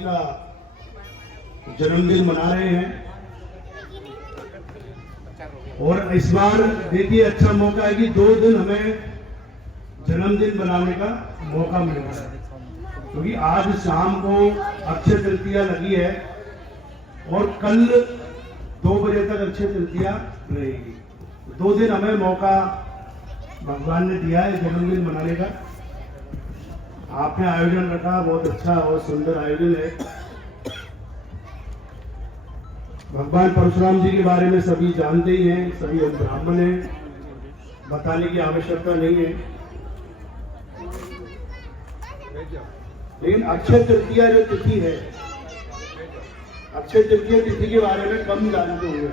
का जन्मदिन मना रहे हैं। और इस बार देखिए अच्छा मौका है कि 2 दिन हमें जन्मदिन बनाने का मौका मिलेगा, क्योंकि आज शाम को अक्षय तृतीया लगी है और कल 2 बजे तक अक्षय तृतीया रहेगी। 2 दिन हमें मौका भगवान ने दिया है जन्मदिन मनाने का। आपने आयोजन रखा, बहुत अच्छा और सुंदर आयोजन है। भगवान परशुराम जी के बारे में सभी जानते ही हैं, सभी हम ब्राह्मण हैं, बताने की आवश्यकता नहीं है। लेकिन अक्षय तृतीया जो तिथि है, अक्षय तृतीया तिथि के बारे में कम जानते हुए।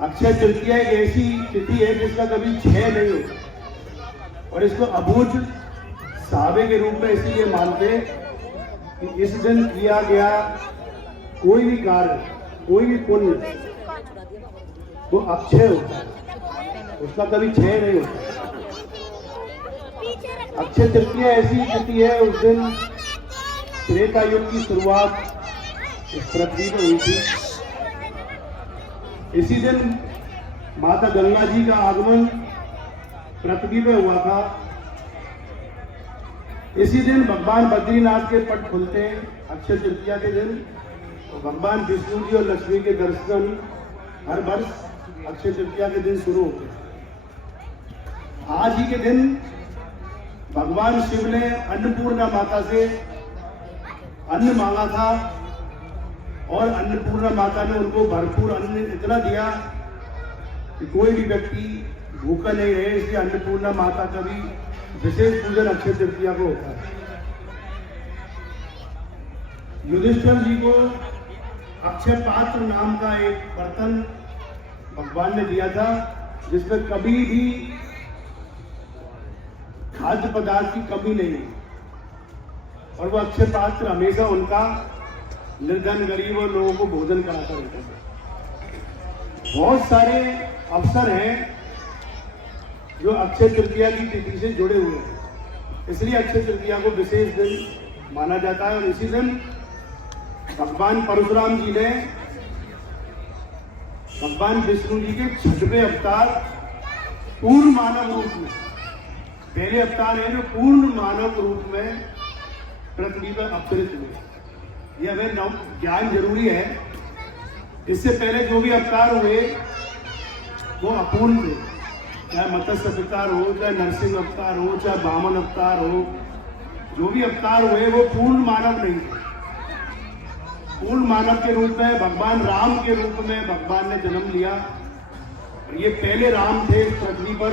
अक्षय तृतीया एक ऐसी तिथि है जिसका कभी क्षय नहीं होता, और इसको अबूझ सावे के रूप में इसलिए मानते कि इस दिन किया गया कोई भी कार्य, कोई भी पुण्य, वो अक्षय होता है, उसका कभी क्षय नहीं होता। अक्षय तृतीया ऐसी तिथि है, उस दिन त्रेता युग की शुरुआत इस पृथ्वी पर हुई थी। इसी दिन माता गंगा जी का आगमन पृथ्वी पे हुआ था। इसी दिन भगवान बद्रीनाथ के पट खुलते हैं अक्षय तृतीया के दिन। तो भगवान विष्णु जी और लक्ष्मी के दर्शन हर वर्ष अक्षय तृतीया के दिन शुरू होते हैं। आज ही के दिन भगवान शिव ने अन्नपूर्णा माता से अन्न मांगा था, और अन्नपूर्णा माता ने उनको भरपूर अन्न इतना दिया कि कोई भी व्यक्ति भूखा नहीं रहे। इसलिए अन्नपूर्णा माता का भी विशेष पूजन अक्षय तृतीया को होता है। युधिष्ठिर जी को अक्षय पात्र नाम का एक बर्तन भगवान ने दिया था, जिसमें कभी भी खाद्य पदार्थ की कमी नहीं हुई, और वह अक्षय पात्र हमेशा उनका निर्धन गरीब और लोगों को भोजन कराता रहता है। बहुत सारे अवसर हैं जो अक्षय तृतीया की तिथि से जुड़े हुए हैं, इसलिए अक्षय तृतीया को विशेष दिन माना जाता है। और इसी दिन भगवान परशुराम जी ने भगवान विष्णु जी के 6वें अवतार पूर्ण मानव रूप में, पहले अवतार है जो पूर्ण मानव रूप में पृथ्वी पर अवतरित हुए। यह हमें ज्ञान जरूरी है। इससे पहले जो भी अवतार हुए वो अपूर्ण थे, चाहे मत्स्य अवतार हो, चाहे नरसिंह अवतार हो, चाहे वामन अवतार हो, जो भी अवतार हुए वो पूर्ण मानव नहीं थे। पूर्ण मानव के रूप में भगवान राम के रूप में भगवान ने जन्म लिया, और ये पहले राम थे इस पृथ्वी पर।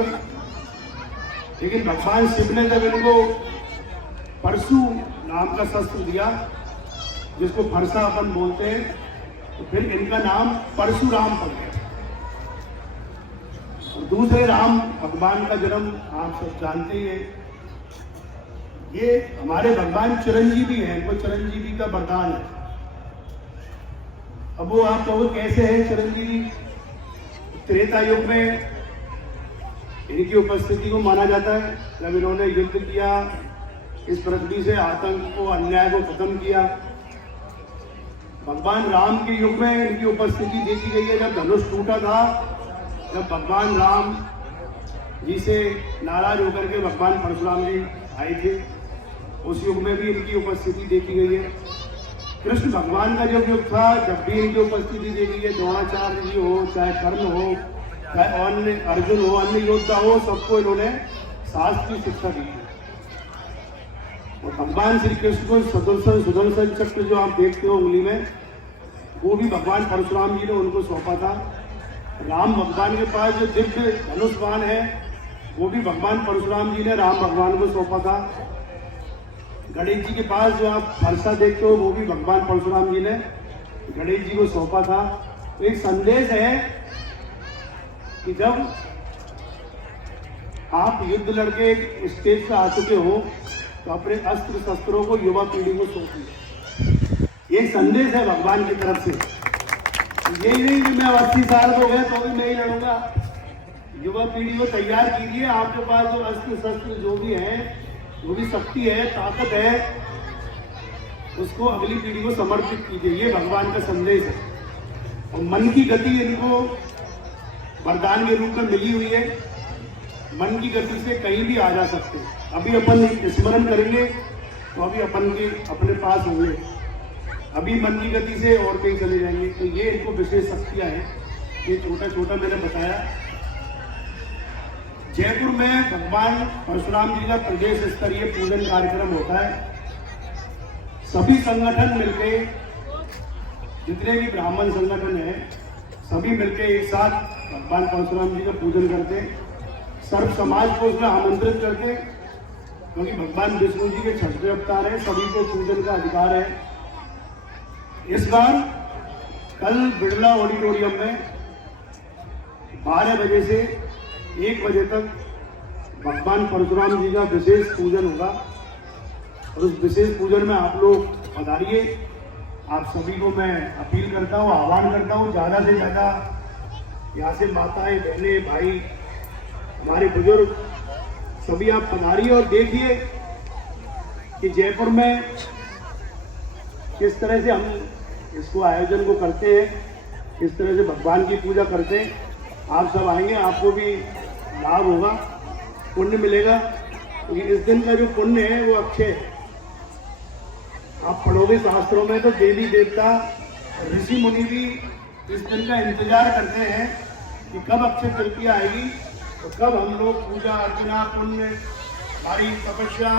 लेकिन भगवान शिव ने जब इनको परशु नाम का शस्त्र दिया, जिसको फरसा अपन बोलते हैं, तो फिर इनका नाम परशुराम पड़ गया। और दूसरे राम भगवान का जन्म आप सब जानते ही हैं। ये हमारे भगवान चिरंजीवी हैं, इनको चिरंजीवी का वरदान है। अब वो आप कहोगे कैसे है चिरंजीवी? त्रेता युग में इनकी उपस्थिति को माना जाता है, जब इन्होंने युद्ध किया, इस पृथ्वी से आतंक को, अन्याय को खत्म किया। भगवान राम के युग में इनकी उपस्थिति देखी गई है, जब धनुष टूटा था, जब भगवान राम जी से नाराज होकर के भगवान परशुराम जी आए थे, उस युग में भी इनकी उपस्थिति देखी गई है। कृष्ण भगवान का जब युग था, जब भी इनकी उपस्थिति देखी गई। द्रोणाचार्य जी हो, चाहे कर्ण हो, चाहे अन्य अर्जुन हो, अन्य योद्धा हो, सबको इन्होंने शास्त्र की शिक्षा दी है। और भगवान श्री कृष्ण को सुदर्शन चक्र जो आप देखते हो उंगली में, वो भी भगवान परशुराम जी ने उनको सौंपा था। राम भगवान के पास जो दिव्य धनुष बाण है, वो भी भगवान परशुराम जी ने राम भगवान को सौंपा था। गणेश जी के पास जो आप फरसा देखते हो, वो भी भगवान परशुराम जी ने गणेश जी को सौंपा था। तो एक संदेश है कि जब आप युद्ध लड़के एक स्टेज पे आ चुके हो, तो अपने अस्त्र शस्त्रों को युवा पीढ़ी को सौंपिए। ये संदेश है भगवान की तरफ से। यही नहीं कि मैं 80 साल हो गए तो भी मैं ही लड़ूंगा। युवा पीढ़ी को तैयार कीजिए। आपके पास जो अस्त्र शस्त्र जो भी है, जो भी शक्ति है, ताकत है, उसको अगली पीढ़ी को समर्पित कीजिए, ये भगवान का संदेश है। और मन की गति इनको वरदान के रूप में मिली हुई है, मन की गति से कहीं भी आ जा सकते हैं। अभी अपन स्मरण करेंगे तो अभी अपन के अपने पास होंगे, अभी मन की गति से और कहीं चले जाएंगे। तो ये इनको विशेष शक्तियाँ हैं, ये छोटा छोटा मैंने बताया। जयपुर में भगवान परशुराम जी का प्रदेश स्तरीय पूजन कार्यक्रम होता है। सभी संगठन मिलके, जितने भी ब्राह्मण संगठन है, सभी मिलके एक साथ भगवान परशुराम जी का पूजन करते हैं। सर्व समाज को उसमें आमंत्रित करते हैं, क्योंकि भगवान विष्णु जी के 6वें अवतार है, सभी को पूजन का अधिकार है। इस बार कल बिरला ऑडिटोरियम में 12 बजे से 1 बजे तक भगवान परशुराम जी का विशेष पूजन होगा। और उस विशेष पूजन में आप लोग पधारिए। आप सभी को मैं अपील करता हूँ, आह्वान करता हूँ, ज़्यादा से ज़्यादा यहाँ से माताएं, बहनें, भाई, हमारे बुजुर्ग सभी आप पधारिए और देखिए कि जयपुर में किस तरह से हम इसको आयोजन को करते हैं, किस तरह से भगवान की पूजा करते हैं। आप सब आएंगे, आपको भी लाभ होगा, पुण्य मिलेगा, क्योंकि इस दिन का जो पुण्य है वो अक्षय है। आप पढ़ोगे शास्त्रों में तो देवी देवता, ऋषि मुनि भी इस दिन का इंतजार करते हैं कि कब अक्षय तृतीया आएगी तो कब हम लोग पूजा अर्चना, पुण्य, हमारी तपस्या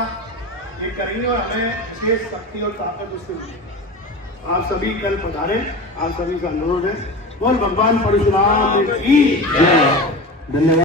ये करेंगे और हमें विशेष शक्ति और ताकत उससे मिलेगी। आप सभी कल पधारें, आप सभी का अनुरोध है। बोल भगवान परशुराम की जय। धन्यवाद।